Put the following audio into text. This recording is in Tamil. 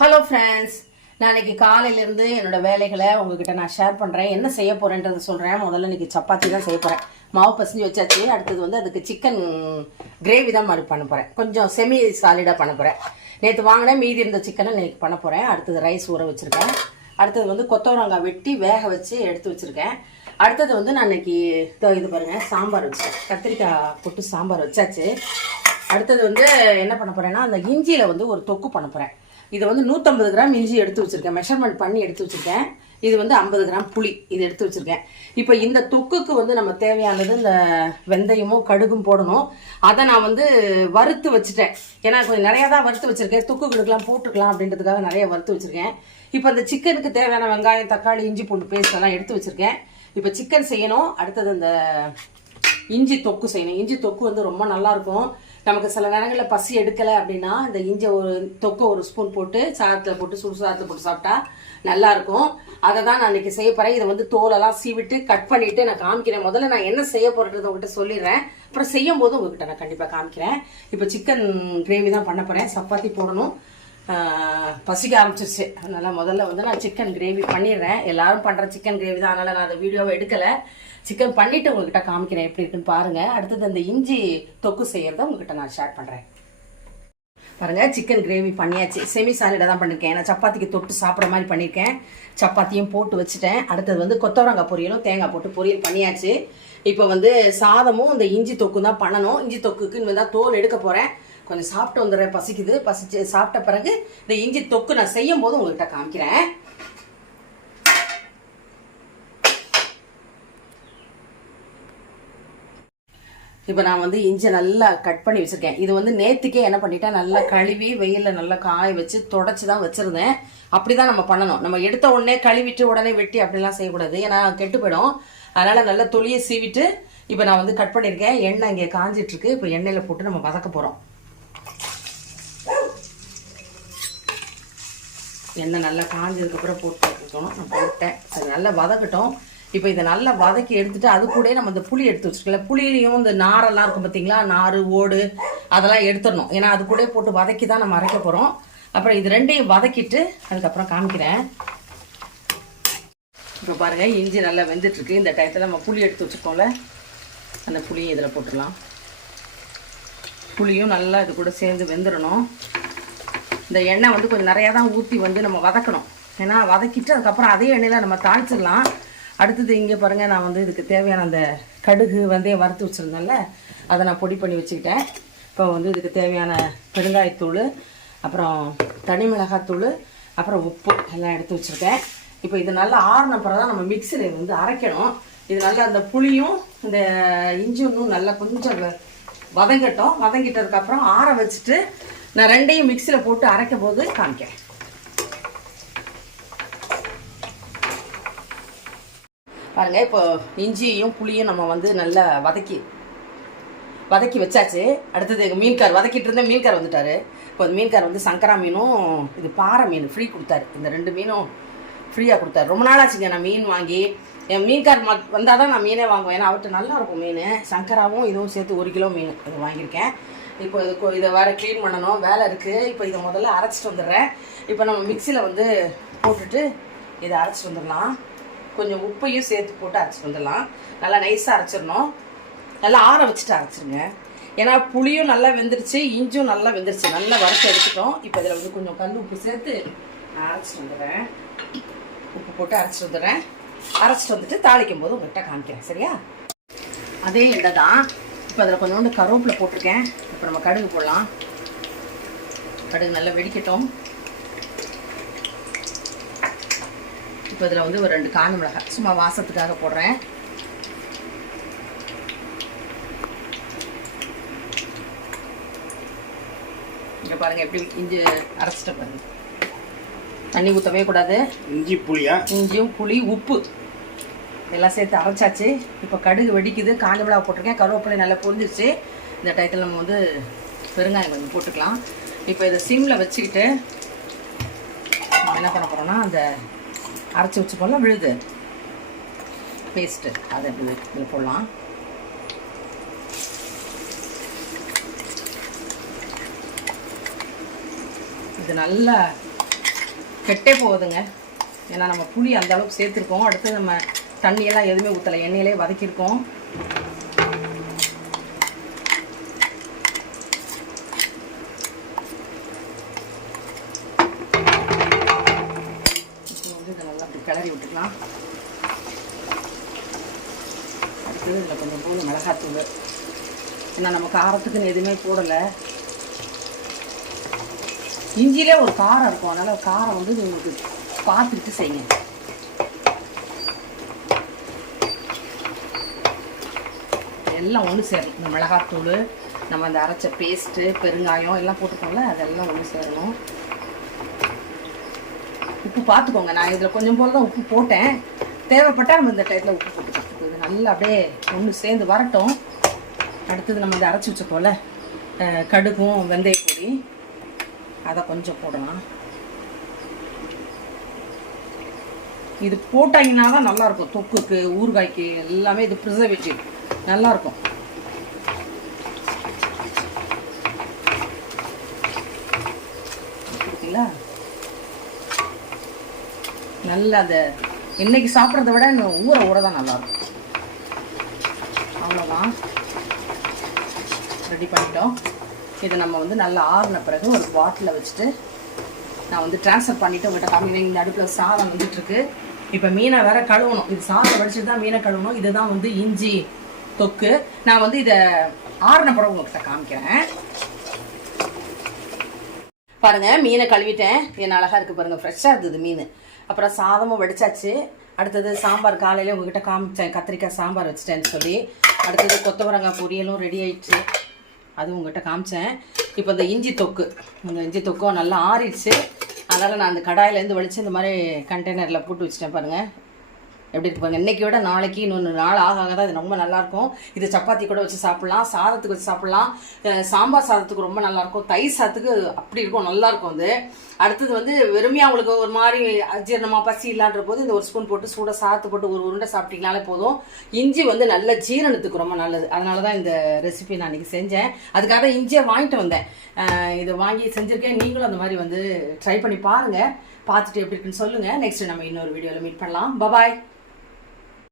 ஹலோ ஃப்ரெண்ட்ஸ் நாளைக்கு காலையிலேருந்து என்னோட வேலைகளை உங்ககிட்ட நான் ஷேர் பண்ணுறேன் என்ன செய்ய போகிறேன்றது சொல்கிறேன் முதல்ல இன்றைக்கி சப்பாத்தி தான் செய்ய போகிறேன் மாவு பசஞ்சு வச்சாச்சு. அடுத்தது வந்து அதுக்கு சிக்கன் கிரேவி தான் மாதிரி பண்ண போகிறேன் கொஞ்சம் செமி சாலிடாக பண்ண போகிறேன் நேற்று வாங்கினேன் மீதி இருந்த சிக்கனை இன்னைக்கு பண்ண போகிறேன் அடுத்தது ரைஸ் ஊற வச்சுருக்கேன். அடுத்தது வந்து கொத்தவரங்காய் வெட்டி வேக வச்சு எடுத்து வச்சுருக்கேன். அடுத்தது வந்து நான் இன்றைக்கி இது பாருங்கள் சாம்பார் வச்சேன் கத்திரிக்காய் போட்டு சாம்பார் வச்சாச்சு. அடுத்தது வந்து என்ன பண்ண போகிறேன்னா அந்த இஞ்சியில் வந்து ஒரு தொக்கு பண்ண போகிறேன் இது வந்து நூற்றம்பது கிராம் இஞ்சி எடுத்து வச்சுருக்கேன். மெஷர்மெண்ட் பண்ணி எடுத்து வச்சுருக்கேன். இது வந்து ஐம்பது கிராம் புளி இது எடுத்து வச்சுருக்கேன். இப்போ இந்த தொக்குக்கு வந்து நம்ம தேவையானது இந்த வெந்தயமும் கடுகும் போடணும். அதை நான் வந்து வறுத்து வச்சுட்டேன். ஏன்னா கொஞ்சம் நிறையா தான் வறுத்து வச்சுருக்கேன். தொக்குகளுக்கெல்லாம் போட்டுக்கலாம் அப்படின்றதுக்காக நிறைய வறுத்து வச்சுருக்கேன். இப்போ இந்த சிக்கனுக்கு தேவையான வெங்காயம் தக்காளி இஞ்சி பூண்டு பேஸ்ட் எல்லாம் எடுத்து வச்சுருக்கேன். இப்போ சிக்கன் செய்யணும். அடுத்தது இந்த இஞ்சி தொக்கு செய்யணும். இஞ்சி தொக்கு வந்து ரொம்ப நல்லாயிருக்கும். நமக்கு சில நேரங்களில் பசி எடுக்கலை அப்படின்னா இந்த இஞ்சி ஒரு தொக்கை ஒரு ஸ்பூன் போட்டு சாதத்தில் போட்டு சுடு சாதத்தில் போட்டு சாப்பிட்டா நல்லாயிருக்கும். அதை தான் நான் இன்னைக்கு செய்ய போகிறேன் இதை வந்து தோலெல்லாம் சீவிட்டு கட் பண்ணிவிட்டு நான் காமிக்கிறேன். முதல்ல நான் என்ன செய்ய போகிறது உங்ககிட்ட சொல்லிடுறேன். அப்புறம் செய்யும் போது உங்ககிட்ட நான் கண்டிப்பாக காமிக்கிறேன். இப்போ சிக்கன் கிரேவி தான் பண்ண போகிறேன் சப்பாத்தி போடணும். பசிக்க ஆரம்பிச்சிருச்சு. அதனால் முதல்ல வந்து நான் சிக்கன் கிரேவி பண்ணிடுறேன். எல்லாரும் பண்ணுற சிக்கன் கிரேவி தான். அதனால் நான் அந்த வீடியோவை எடுக்கலை. சிக்கன் பண்ணிவிட்டு உங்ககிட்ட காமிக்கிறேன் எப்படி இருக்குன்னு பாருங்கள் அடுத்தது அந்த இஞ்சி தொக்கு செய்கிறத உங்ககிட்ட நான் ஷேர் பண்ணுறேன் பாருங்கள் சிக்கன் கிரேவி பண்ணியாச்சு. செமி சாலிடாக தான் பண்ணியிருக்கேன் நான் சப்பாத்திக்கு தொட்டு சாப்பிட்ற மாதிரி பண்ணியிருக்கேன் சப்பாத்தியும் போட்டு வச்சுட்டேன். அடுத்தது வந்து கொத்தவரங்காய் பொரியலும் தேங்காய் போட்டு பொரியல் பண்ணியாச்சு. இப்போ வந்து சாதமும் இந்த இஞ்சி தொக்கு தான் பண்ணணும். இஞ்சி தொக்குக்கு இனிமேல் தான் தோல் எடுக்க போகிறேன் கொஞ்சம் சாப்பிட்டு வந்துடுறேன். பசிக்குது. பசிச்சு சாப்பிட்ட பிறகு இந்த இஞ்சி தொக்கு நான் செய்யும் போது உங்கள்கிட்ட காமிக்கிறேன். இப்போ நான் வந்து இஞ்சி நல்லா கட் பண்ணி வச்சுருக்கேன். இது வந்து நேற்றுக்கே என்ன பண்ணிட்டேன்? நல்லா கழுவி வெயிலில் நல்லா காய வச்சு தொடச்சி தான் வச்சுருந்தேன். அப்படி தான் நம்ம பண்ணணும். நம்ம எடுத்த உடனே கழுவிட்டு உடனே வெட்டி அப்படிலாம் செய்யக்கூடாது. ஏன்னா கெட்டு போயிடும். அதனால் நல்லா தொலியை சீவிட்டு இப்போ நான் வந்து கட் பண்ணியிருக்கேன் எண்ணெய் இங்கே காஞ்சிட்ருக்கு. இப்போ எண்ணெயில் போட்டு நம்ம வதக்க போகிறோம் எண்ணெய் நல்லா காஞ்சதுக்கப்புறம் போட்டு நான் போட்டேன். அது நல்லா வதக்கட்டும். இப்போ இதை நல்லா வதக்கி எடுத்துட்டு அது கூட நம்ம இந்த புளி எடுத்து வச்சுக்கல புளியிலையும் இந்த நாரெல்லாம் இருக்கும் பார்த்தீங்களா நார் ஓடு அதெல்லாம் எடுத்துடணும். ஏன்னா அது கூட போட்டு வதக்கி தான் நம்ம அரைக்க போகிறோம் அப்புறம் இது ரெண்டையும் வதக்கிட்டு அதுக்கப்புறம் காமிக்கிறேன். இப்போ பாருங்கள் இஞ்சி நல்லா வெந்துட்டுருக்கு. இந்த டயத்தில் நம்ம புளி எடுத்து வச்சுருக்கோம்ல அந்த புளியும் இதில் போட்டுடலாம். புளியும் நல்லா இது கூட சேர்ந்து வெந்துடணும் இந்த எண்ணெய் வந்து கொஞ்சம் நிறையா தான் ஊற்றி வந்து நம்ம வதக்கணும். ஏன்னா வதக்கிட்டு அதுக்கப்புறம் அதே எண்ணெயில் நம்ம தாளிச்சிடலாம். அடுத்தது இங்கே பாருங்கள் நான் வந்து இதுக்கு தேவையான அந்த கடுகு வந்தே வறுத்து வச்சுருந்தேன்ல அதை நான் பொடி பண்ணி வச்சுக்கிட்டேன். இப்போ வந்து இதுக்கு தேவையான பெருங்காயத்தூள் அப்புறம் தனி மிளகாத்தூள் அப்புறம் உப்பு எல்லாம் எடுத்து வச்சுருக்கேன். இப்போ இது நல்லா ஆறின பிறகு தான் நம்ம மிக்சியில் வந்து அரைக்கணும். இது நல்லா அந்த புளியும் இந்த இஞ்சியும் நல்லா கொஞ்சம் வதங்கட்டும். வதங்கிட்டதுக்கப்புறம் ஆற வச்சுட்டு நான் ரெண்டையும் மிக்சியில் போட்டு அரைக்கும் போது காமிக்கிறேன். பாருங்க இப்போ இஞ்சியும் புளியும் நம்ம வந்து நல்லா வதக்கி வதக்கி வச்சாச்சு. அடுத்தது எங்கள் மீன்கார் வதக்கிட்டு இருந்தேன் மீன்கார் வந்துட்டாரு. இப்போ அந்த மீன்கார் வந்து சங்கரா மீனும் இது பாறை மீன் ஃப்ரீ கொடுத்தாரு. இந்த ரெண்டு மீனும் ஃப்ரீயாக கொடுத்தாரு. ரொம்ப நாள் ஆச்சுங்க நான் மீன் வாங்கி என் மீன்கார் வந்தால் தான் நான் மீனே வாங்குவேன். ஏன்னா அவர்கிட்ட நல்லா இருக்கும் மீன். சங்கராவும் இதுவும் சேர்த்து ஒரு கிலோ மீன் இது வாங்கியிருக்கேன். இப்போ இது இதை வேறு க்ளீன் பண்ணணும். வேலை இருக்குது இப்போ இதை முதல்ல அரைச்சிட்டு வந்துடுறேன். இப்போ நம்ம மிக்சியில் வந்து போட்டுட்டு இதை அரைச்சிட்டு வந்துடலாம். கொஞ்சம் உப்பையும் சேர்த்து போட்டு அரைச்சிட்டு வந்துடலாம். நல்லா நைஸாக அரைச்சிடணும். நல்லா ஆற வச்சுட்டு அரைச்சிருங்க. ஏன்னா புளியும் நல்லா வெந்துருச்சு. இஞ்சும் நல்லா வெந்துருச்சு. நல்லா வறுத்து எடுத்துட்டோம். இப்போ இதில் வந்து கொஞ்சம் கல் உப்பு சேர்த்து நான் அரைச்சிட்டு வந்துடுறேன். போட்டு அரைச்சிட்டு வந்துடுறேன். அரைச்சிட்டு வந்துட்டு தாளிக்கும் போது உங்கள்கிட்ட காமிக்கிறேன். சரியா? அதே எண்ணெய் தான் இப்போ அதில் கொஞ்சோண்டு கருவேப்பிலை போட்டிருக்கேன். இப்போ நம்ம கடுகு போடலாம். கடுகு நல்லா வெடிக்கட்டும். இப்போ இதில் வந்து ஒரு ரெண்டு காஞ்ச மிளகாய். சும்மா வாசத்துக்காக போடுறேன். இங்கே பாருங்க எப்படி இஞ்சி அரைச்சிட்ட பாருங்கள் தண்ணி ஊற்றவே கூடாது. இஞ்சி புளியா? இஞ்சியும் புளி உப்பு. எல்லாம் சேர்த்து அரைச்சாச்சு. இப்போ கடுகு வெடிக்குது. காஞ்ச மிளகா போட்டிருக்கேன். கருவேப்பிலை நல்லா பொரிஞ்சிருச்சு. இந்த டயத்தில் நம்ம வந்து பெருங்காயம் கொஞ்சம் போட்டுக்கலாம். இப்போ இதை சிம்மில் வச்சுக்கிட்டு நம்ம என்ன பண்ண போகிறோம்னா அந்த அரைச்சி வச்சுப்போம்ல விழுது. பேஸ்ட்டு அதை இப்படி இதில் போடலாம். இது நல்லா கெட்டே போகுதுங்க. ஏன்னா நம்ம புளி அந்த அளவுக்கு சேர்த்துருக்கோம். அடுத்து நம்ம தண்ணியெல்லாம் எதுவுமே ஊற்றலை எண்ணெயிலே வதக்கியிருக்கோம் வந்து இதை நல்லா கிளறி விட்டுக்கலாம். அடுத்தது இதில் கொஞ்சம் போது மிளகாத்தூள். ஏன்னா நம்ம காரத்துக்குன்னு எதுவுமே போடலை. இஞ்சிலே ஒரு காரம் இருக்கும். அதனால் காரம் வந்து உங்களுக்கு பார்த்துட்டு செய்யுங்க. எல்லாம் ஒன்று சேரணும். இந்த மிளகாத்தூள் நம்ம அந்த அரைச்ச பேஸ்ட்டு பெருங்காயம் எல்லாம் போட்டுக்கோங்கள அதெல்லாம் ஒன்று சேரணும். உப்பு பார்த்துக்கோங்க. நான் இதில் கொஞ்சம் போல் தான் உப்பு போட்டேன். தேவைப்பட்டால் நம்ம இந்த டயத்தில் உப்பு போட்டுக்கலாம் இது நல்லா அப்படியே ஒன்று சேர்ந்து வரட்டும். அடுத்தது நம்ம இதை அரைச்சி வச்சுக்கோல கடுகும் வெந்தய பொடி அதை கொஞ்சம் போடலாம். இது போட்டாங்கன்னா தான் நல்லா இருக்கும் தொக்குக்கு ஊறுகாய்க்கு எல்லாமே இது ப்ரிசர்வேட்டிவ் நல்லாயிருக்கும். பார்த்தீங்களா நல்ல அந்த இன்னைக்கு சாப்பிட்றத விட இந்த ஊற ஊற தான் நல்லாயிருக்கும். அவ்வளோதான் ரெடி பண்ணிட்டோம். இதை நம்ம வந்து நல்லா ஆறின பிறகு ஒரு பாட்டிலில் வச்சுட்டு நான் வந்து ட்ரான்ஸ்ஃபர் பண்ணிவிட்டு உங்கள்கிட்ட காமி இந்த அடுப்பில் சாதம் வந்துட்டுருக்கு. இப்போ மீனை வேற கழுவணும். இது சாதம் வடிச்சிட்டு தான் மீனை கழுவணும். இதுதான் வந்து இஞ்சி தொக்கு. நான் வந்து இதை ஆறின பிறகு உங்கள்கிட்ட காமிக்கிறேன். பாருங்க மீனை கழுவிட்டேன். என்ன அழகாக இருக்குது பாருங்கள் ஃப்ரெஷ்ஷாக இருந்தது மீன். அப்புறம் சாதமும் வடிச்சாச்சு. அடுத்தது சாம்பார் காலையில் உங்ககிட்ட காமிச்சேன். கத்திரிக்காய் சாம்பார் வச்சுட்டேன்னு சொல்லி. அடுத்தது கொத்தவரங்காய் பொரியலும் ரெடி ஆயிடுச்சு. அது உங்ககிட்ட காமிச்சேன். இப்போ இந்த இஞ்சி தொக்கு. இந்த இஞ்சி தொக்கும் நல்லா ஆறிடுச்சு. அதனால் நான் அந்த கடாயிலேருந்து வலித்து இந்த மாதிரி கண்டெய்னரில் போட்டு வச்சுட்டேன் பாருங்கள் எப்படி இருக்கு பாருங்க இன்னைக்கு விட நாளைக்கு இன்னொன்று நாள் ஆக ஆக தான் இது ரொம்ப நல்லாயிருக்கும். இது சப்பாத்தி கூட வச்சு சாப்பிட்லாம் சாதத்துக்கு வச்சு சாப்பிட்லாம். சாம்பார் சாதத்துக்கு ரொம்ப நல்லாயிருக்கும். தயிர் சாதத்துக்கு அப்படி இருக்கும் நல்லாயிருக்கும் அது. அடுத்தது வந்து வெறுமையாக அவங்களுக்கு ஒரு மாதிரி அஜீரணமாக பசி இல்லான்ற போது இந்த ஒரு ஸ்பூன் போட்டு சூட சாதத்து போட்டு ஒரு உருண்டை சாப்பிட்டீங்கனாலே போதும். இஞ்சி வந்து நல்ல ஜீரணத்துக்கு ரொம்ப நல்லது. அதனால தான் இந்த ரெசிபி நான் இன்றைக்கி செஞ்சேன். அதுக்காக இஞ்சியை வாங்கிட்டு வந்தேன். இதை வாங்கி செஞ்சுருக்கேன். நீங்களும் அந்த மாதிரி வந்து ட்ரை பண்ணி பாருங்கள் பார்த்துட்டு எப்படி இருக்குன்னு சொல்லுங்கள் நெக்ஸ்ட் நம்ம இன்னொரு வீடியோவில் மீட் பண்ணலாம். பபாய்